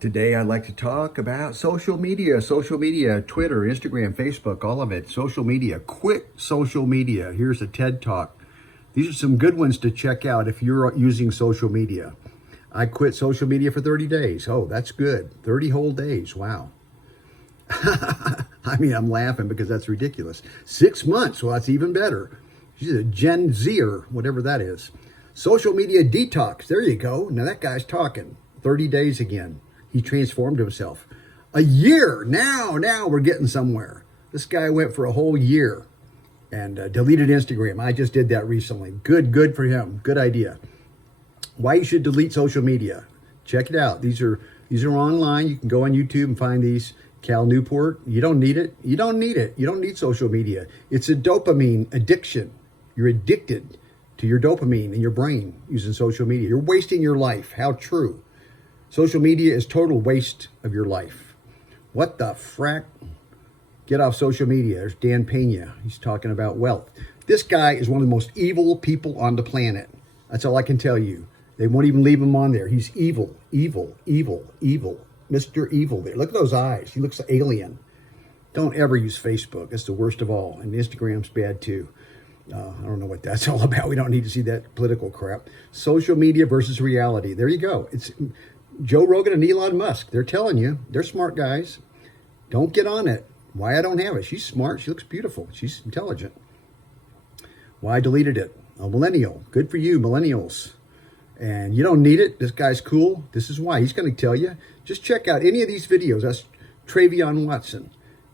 Today, I'd like to talk about social media, Twitter, Instagram, Facebook, all of it. Social media, quit social media. Here's a TED Talk. These are some good ones to check out if you're using social media. I quit social media for 30 days. Oh, that's good. 30 whole days. Wow. I mean, I'm laughing because that's ridiculous. 6 months. Well, that's even better. She's a Gen Zer, whatever that is. Social media detox. There you go. Now that guy's talking. 30 days again. He transformed himself. A year. Now we're getting somewhere. This guy went for a whole year and deleted Instagram. I just did that recently. Good for him. Good idea. Why you should delete social media. Check it out. These are online. You can go on YouTube and find these. Cal Newport. You don't need it. You don't need social media. It's a dopamine addiction. You're addicted to your dopamine in your brain using social media. You're wasting your life. How true. Social media is total waste of your life. What the frack? Get off social media. There's Dan Pena. He's talking about wealth. This guy is one of the most evil people on the planet. That's all I can tell you. They won't even leave him on there. He's evil. Mr. Evil there. Look at those eyes. He looks alien. Don't ever use Facebook. It's the worst of all. And Instagram's bad too. I don't know what that's all about. We don't need to see that political crap. Social media versus reality. There you go. It's Joe Rogan and Elon Musk. They're telling you. They're smart guys. Don't get on it. Why I don't have it? She's smart. She looks beautiful. She's intelligent. Why I deleted it? A millennial. Good for you, millennials. And you don't need it. This guy's cool. This is why. He's going to tell you. Just check out any of these videos. That's Travion Watson.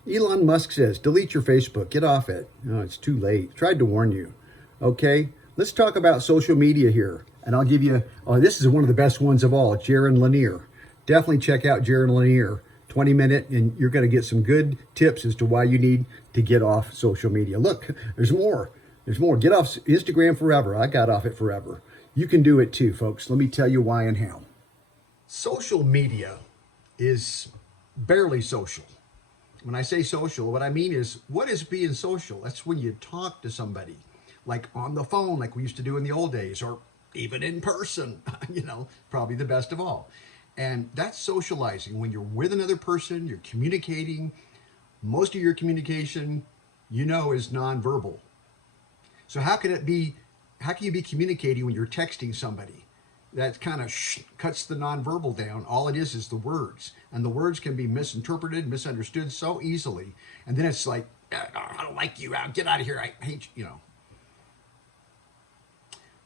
Elon Musk says, delete your Facebook. Get off it. No, it's too late. Tried to warn you. Okay? Let's talk about social media here. And I'll give you, this is one of the best ones of all, Jaron Lanier. Definitely check out Jaron Lanier. 20-minute, and you're going to get some good tips as to why you need to get off social media. Look, there's more. There's more. Get off Instagram forever. I got off it forever. You can do it too, folks. Let me tell you why and how. Social media is barely social. When I say social, what I mean is, what is being social? That's when you talk to somebody, like on the phone, like we used to do in the old days, or even in person, probably the best of all. And that's socializing. When you're with another person, you're communicating. Most of your communication, is nonverbal. So how can you be communicating when you're texting somebody? That kind of cuts the nonverbal down. All it is the words. And the words can be misinterpreted, misunderstood so easily. And then it's like, I don't like you. Get out of here. I hate you.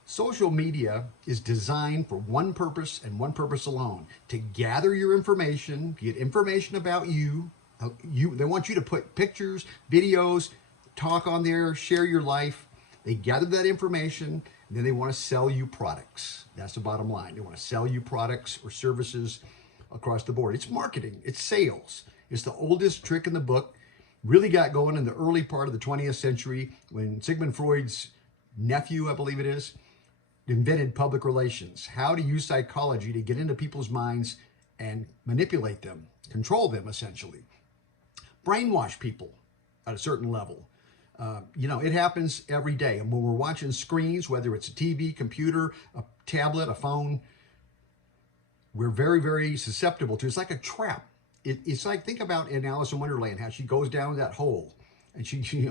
Social media is designed for one purpose and one purpose alone: to gather your information, get information about you. They want you to put pictures, videos, talk on there, share your life. They gather that information, and then they want to sell you products. That's the bottom line. They want to sell you products or services across the board. It's marketing. It's sales. It's the oldest trick in the book. Really got going in the early part of the 20th century when Sigmund Freud's nephew, I believe it is, invented public relations. How to use psychology to get into people's minds and manipulate them, control them, essentially. Brainwash people at a certain level. It happens every day. And when we're watching screens, whether it's a TV, computer, a tablet, a phone, we're very, very susceptible to it. It's like a trap. It's like, think about in Alice in Wonderland, how she goes down that hole and she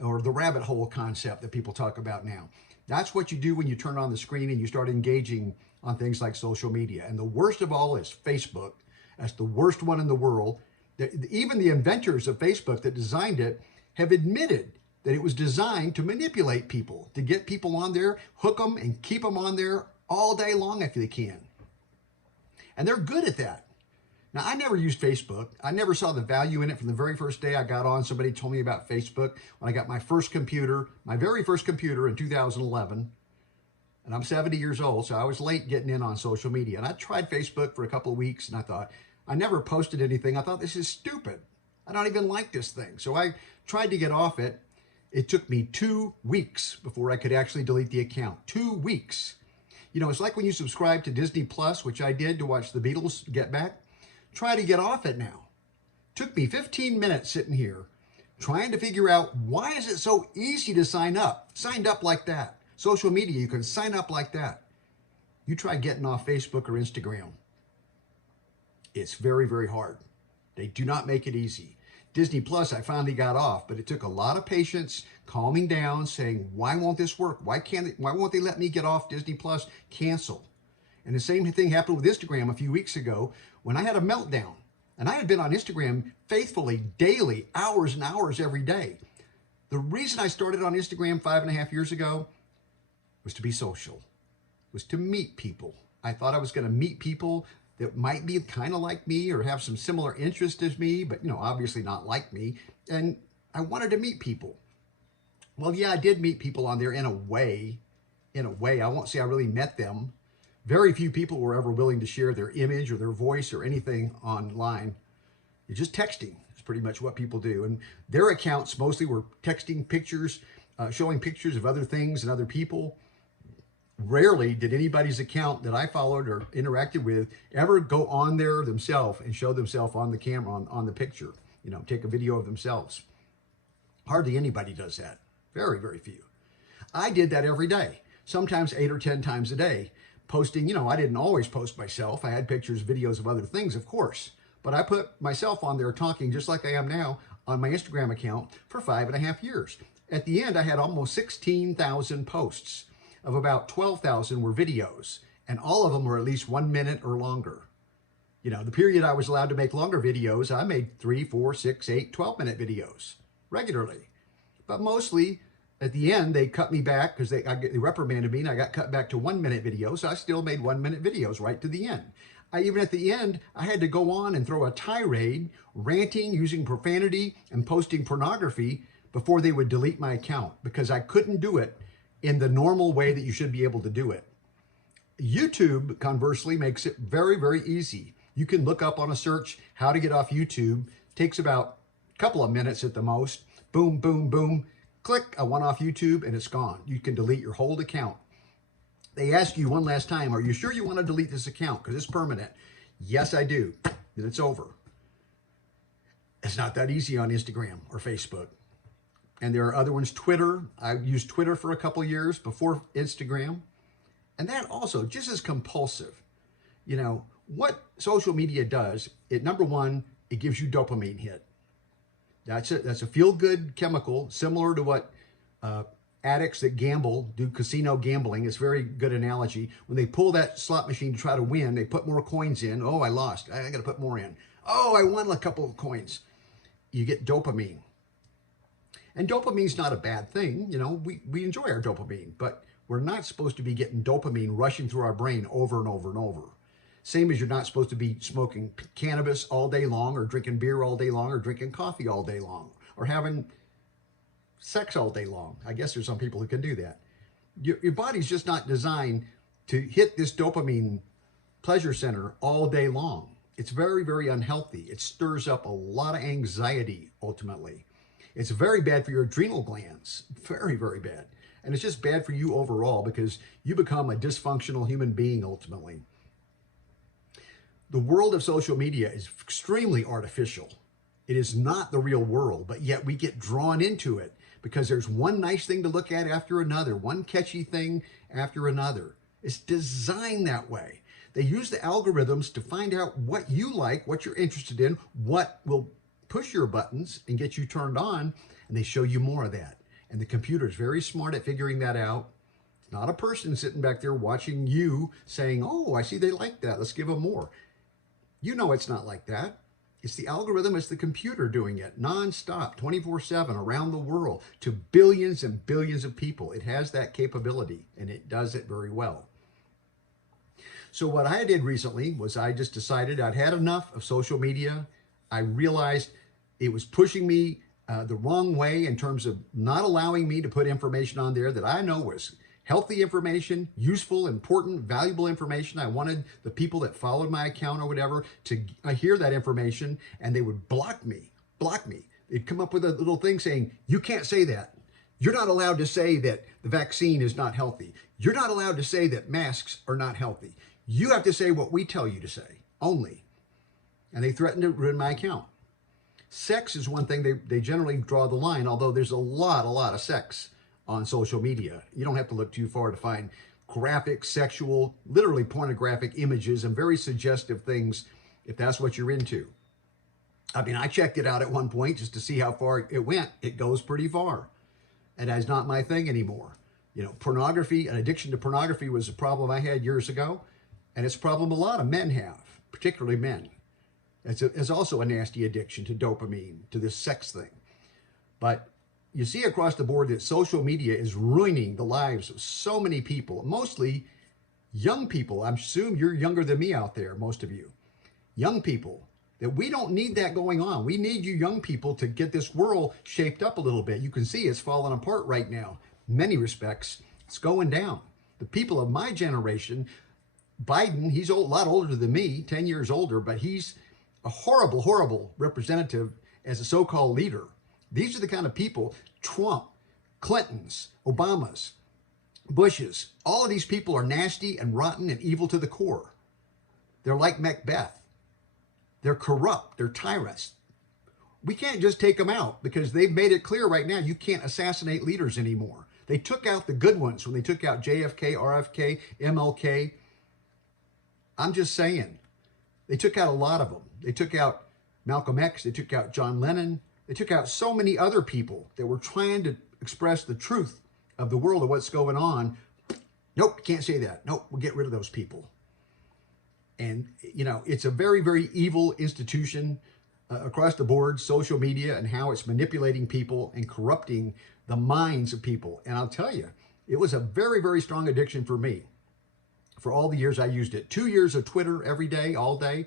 or the rabbit hole concept that people talk about now. That's what you do when you turn on the screen and you start engaging on things like social media. And the worst of all is Facebook. That's the worst one in the world. Even the inventors of Facebook that designed it have admitted that it was designed to manipulate people, to get people on there, hook them, and keep them on there all day long if they can. And they're good at that. Now, I never used Facebook. I never saw the value in it from the very first day I got on. Somebody told me about Facebook when I got my first computer, my very first computer in 2011. And I'm 70 years old, so I was late getting in on social media. And I tried Facebook for a couple of weeks, and I thought, I never posted anything. I thought, this is stupid. I don't even like this thing. So I tried to get off it. It took me 2 weeks before I could actually delete the account. 2 weeks. It's like when you subscribe to Disney Plus, which I did to watch the Beatles Get Back. Try to get off it now. Took me 15 minutes sitting here trying to figure out, why is it so easy to sign up? Signed up like that. Social media, you can sign up like that. You try getting off Facebook or Instagram. It's very, very hard. They do not make it easy. Disney Plus, I finally got off, but it took a lot of patience, calming down, saying, why won't this work? Why won't they let me get off Disney Plus? Cancel. And the same thing happened with Instagram a few weeks ago when I had a meltdown. And I had been on Instagram faithfully, daily, hours and hours every day. The reason I started on Instagram 5.5 years ago was to be social, was to meet people. I thought I was going to meet people that might be kind of like me or have some similar interests as me, but obviously not like me. And I wanted to meet people. Well, yeah, I did meet people on there in a way. I won't say I really met them. Very few people were ever willing to share their image or their voice or anything online. You're just texting. It's pretty much what people do. And their accounts mostly were texting pictures, showing pictures of other things and other people. Rarely did anybody's account that I followed or interacted with ever go on there themselves and show themselves on the camera, on the picture, take a video of themselves. Hardly anybody does that. Very, very few. I did that every day, sometimes 8 or 10 times a day, posting, I didn't always post myself. I had pictures, videos of other things, of course, but I put myself on there talking just like I am now on my Instagram account for 5.5 years. At the end, I had almost 16,000 posts. Of about 12,000 were videos, and all of them were at least 1 minute or longer. The period I was allowed to make longer videos, I made 3, 4, 6, 8, 12-minute videos regularly. But mostly, at the end, they cut me back because they reprimanded me, and I got cut back to 1-minute videos. So I still made 1-minute videos right to the end. Even at the end, I had to go on and throw a tirade, ranting, using profanity, and posting pornography before they would delete my account because I couldn't do it in the normal way that you should be able to do it. YouTube, conversely, makes it very, very easy. You can look up on a search how to get off YouTube. Takes about a couple of minutes at the most. Boom, boom, boom. Click, I want off YouTube, and it's gone. You can delete your whole account. They ask you one last time, are you sure you want to delete this account? Because it's permanent. Yes, I do. Then it's over. It's not that easy on Instagram or Facebook. And there are other ones, Twitter. I used Twitter for a couple of years before Instagram. And that also just as compulsive. What social media does, number one, it gives you dopamine hit. That's a feel-good chemical, similar to what addicts that gamble do casino gambling. It's a very good analogy. When they pull that slot machine to try to win, they put more coins in. Oh, I lost. I got to put more in. Oh, I won a couple of coins. You get dopamine. And dopamine's not a bad thing. We enjoy our dopamine, but we're not supposed to be getting dopamine rushing through our brain over and over and over. Same as you're not supposed to be smoking cannabis all day long or drinking beer all day long or drinking coffee all day long or having sex all day long. I guess there's some people who can do that. Your body's just not designed to hit this dopamine pleasure center all day long. It's very, very unhealthy. It stirs up a lot of anxiety ultimately. It's very bad for your adrenal glands, very, very bad. And it's just bad for you overall because you become a dysfunctional human being ultimately. The world of social media is extremely artificial. It is not the real world, but yet we get drawn into it because there's one nice thing to look at after another, one catchy thing after another. It's designed that way. They use the algorithms to find out what you like, what you're interested in, what will push your buttons and get you turned on, and they show you more of that. And the computer is very smart at figuring that out. It's not a person sitting back there watching you saying, oh, I see they like that. Let's give them more. It's not like that. It's the algorithm, it's the computer doing it nonstop, 24/7 around the world to billions and billions of people. It has that capability and it does it very well. So what I did recently was I just decided I'd had enough of social media. I realized it was pushing me the wrong way in terms of not allowing me to put information on there that I know was healthy information, useful, important, valuable information. I wanted the people that followed my account or whatever to hear that information, and they would block me. They'd come up with a little thing saying, you can't say that. You're not allowed to say that the vaccine is not healthy. You're not allowed to say that masks are not healthy. You have to say what we tell you to say, only. And they threatened to ruin my account. Sex is one thing they generally draw the line, although there's a lot of sex on social media. You don't have to look too far to find graphic, sexual, literally pornographic images and very suggestive things if that's what you're into. I mean, I checked it out at one point just to see how far it went. It goes pretty far. And that's not my thing anymore. You know, pornography, an addiction to pornography was a problem I had years ago. And it's a problem a lot of men have, particularly men. It's also a nasty addiction to dopamine, to this sex thing. But you see across the board that social media is ruining the lives of so many people, mostly young people. I assume you're younger than me out there, most of you. Young people, that we don't need that going on. We need you young people to get this world shaped up a little bit. You can see it's falling apart right now. In many respects, it's going down. The people of my generation, Biden, he's a lot older than me, 10 years older, but he's a horrible, horrible representative as a so-called leader. These are the kind of people, Trump, Clintons, Obamas, Bushes, all of these people are nasty and rotten and evil to the core. They're like Macbeth. They're corrupt. They're tyrants. We can't just take them out because they've made it clear right now you can't assassinate leaders anymore. They took out the good ones when they took out JFK, RFK, MLK. I'm just saying. They took out a lot of them. They took out Malcolm X. They took out John Lennon. They took out so many other people that were trying to express the truth of the world of what's going on. Nope, can't say that. Nope, we'll get rid of those people. And, you know, it's a very, very evil institution across the board, social media, and how it's manipulating people and corrupting the minds of people. And I'll tell you, it was a very, very strong addiction for me. For all the years I used it. 2 years of Twitter every day, all day.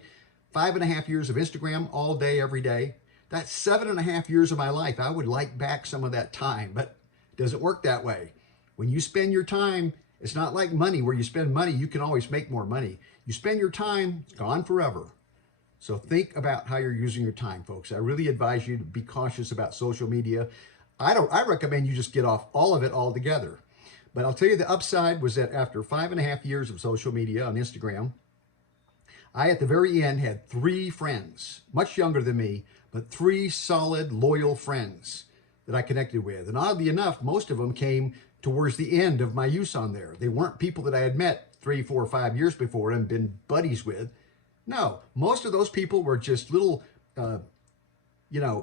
5.5 years of Instagram all day, every day. That's 7.5 years of my life. I would like back some of that time, but it doesn't work that way. When you spend your time, it's not like money where you spend money, you can always make more money. You spend your time, it's gone forever. So think about how you're using your time, folks. I really advise you to be cautious about social media. I recommend you just get off all of it altogether. But I'll tell you the upside was that after 5.5 years of social media on Instagram, I, at the very end, had 3 friends, much younger than me, but 3 solid, loyal friends that I connected with. And oddly enough, most of them came towards the end of my use on there. They weren't people that I had met 3, 4, 5 years before and been buddies with. No, most of those people were just little,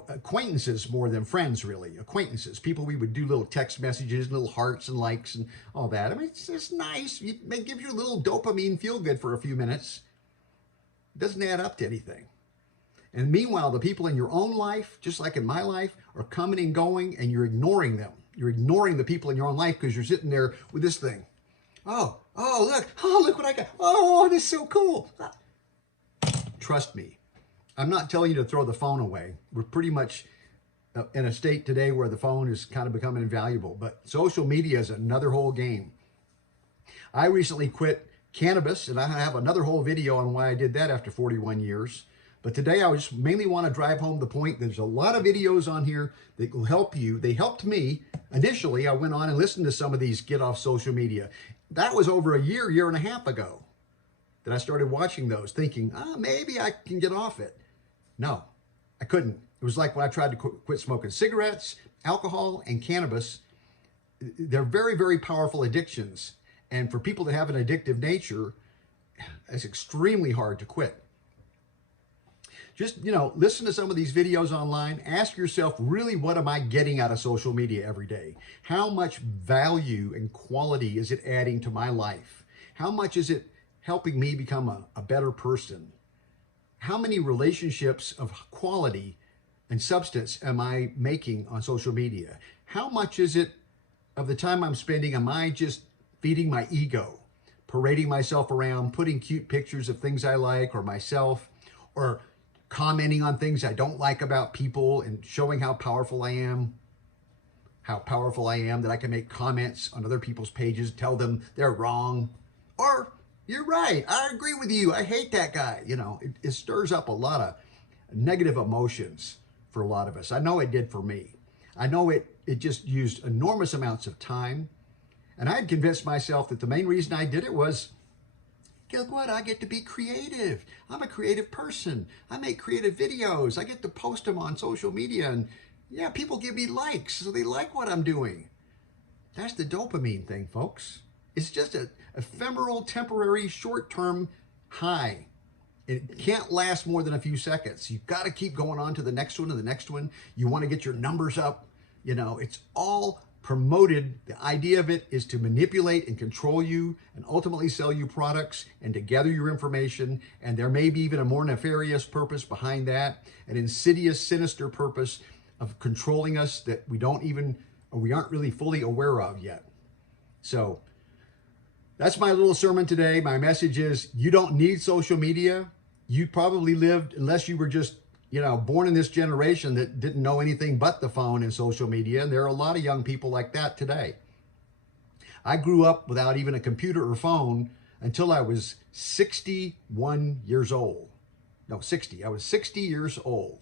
acquaintances more than friends, really. Acquaintances, people we would do little text messages, little hearts and likes and all that. I mean, it's nice. It may give you a little dopamine feel good for a few minutes. It doesn't add up to anything. And meanwhile, the people in your own life, just like in my life, are coming and going, and you're ignoring them. You're ignoring the people in your own life because you're sitting there with this thing. Oh, look what I got. Oh, this is so cool. Trust me, I'm not telling you to throw the phone away. We're pretty much in a state today where the phone is kind of becoming invaluable, but social media is another whole game. I recently quit cannabis, and I have another whole video on why I did that after 41 years. But today I just mainly want to drive home the point. There's a lot of videos on here that will help you. They helped me. Initially, I went on and listened to some of these get off social media. That was over a year and a half ago that I started watching those, thinking, maybe I can get off it. No, I couldn't. It was like when I tried to quit smoking cigarettes, alcohol, and cannabis. They're very, very powerful addictions. And for people that have an addictive nature, it's extremely hard to quit. Just, listen to some of these videos online. Ask yourself, really, what am I getting out of social media every day? How much value and quality is it adding to my life? How much is it helping me become a better person? How many relationships of quality and substance am I making on social media? How much is it of the time I'm spending, am I just feeding my ego, parading myself around, putting cute pictures of things I like or myself, or commenting on things I don't like about people and showing how powerful I am that I can make comments on other people's pages, tell them they're wrong, or you're right, I agree with you, I hate that guy. It stirs up a lot of negative emotions for a lot of us. I know it did for me. I know it just used enormous amounts of time. And I had convinced myself that the main reason I did it was, guess what? I get to be creative. I'm a creative person. I make creative videos. I get to post them on social media. And yeah, people give me likes, so they like what I'm doing. That's the dopamine thing, folks. It's just an ephemeral, temporary, short-term high. It can't last more than a few seconds. You've got to keep going on to the next one and the next one. You want to get your numbers up. You know, it's all promoted. The idea of it is to manipulate and control you and ultimately sell you products and to gather your information. And there may be even a more nefarious purpose behind that, an insidious, sinister purpose of controlling us that we don't even, or we aren't really fully aware of yet. So that's my little sermon today. My message is you don't need social media. You probably lived, unless you were just, you know, born in this generation that didn't know anything but the phone and social media. And there are a lot of young people like that today. I grew up without even a computer or phone until I was 61 years old. No, 60. I was 60 years old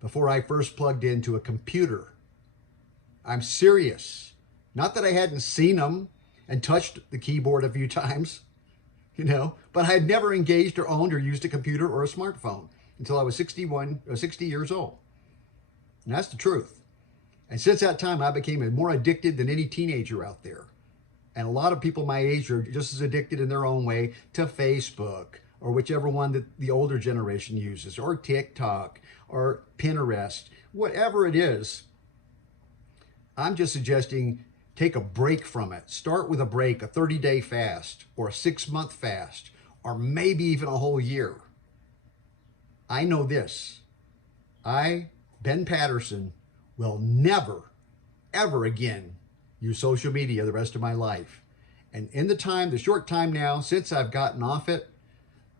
before I first plugged into a computer. I'm serious. Not that I hadn't seen them and touched the keyboard a few times, you know, but I had never engaged or owned or used a computer or a smartphone until I was 60 years old. And that's the truth. And since that time, I became more addicted than any teenager out there. And a lot of people my age are just as addicted in their own way to Facebook or whichever one that the older generation uses, or TikTok or Pinterest, whatever it is. I'm just suggesting take a break from it. Start with a break, a 30-day fast or a 6-month fast, or maybe even a whole year. I know this. Ben Patterson, will never, ever again use social media the rest of my life. And in the short time now, since I've gotten off it,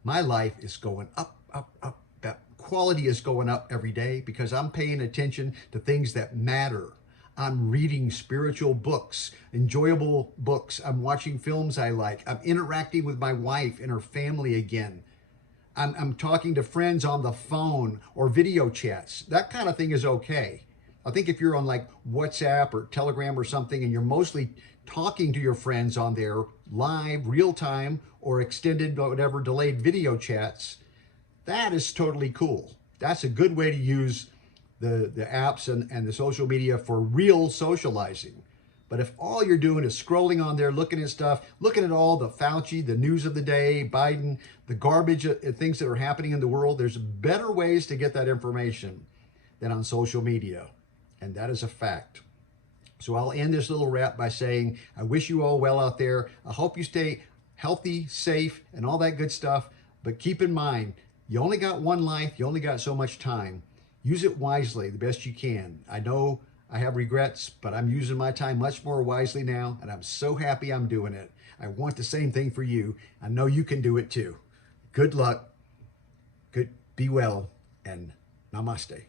my life is going up, up, up. That quality is going up every day because I'm paying attention to things that matter. I'm reading spiritual books, enjoyable books. I'm watching films I like. I'm interacting with my wife and her family again. I'm talking to friends on the phone or video chats. That kind of thing is okay. I think if you're on like WhatsApp or Telegram or something and you're mostly talking to your friends on there live, real time, or extended, whatever, delayed video chats, that is totally cool. That's a good way to use the apps and the social media for real socializing. But if all you're doing is scrolling on there, looking at stuff, looking at all the Fauci, the news of the day, Biden, the garbage things that are happening in the world, there's better ways to get that information than on social media. And that is a fact. So I'll end this little wrap by saying, I wish you all well out there. I hope you stay healthy, safe, and all that good stuff. But keep in mind, you only got one life. You only got so much time. Use it wisely the best you can. I know I have regrets, but I'm using my time much more wisely now, and I'm so happy I'm doing it. I want the same thing for you. I know you can do it too. Good luck, be well, and namaste.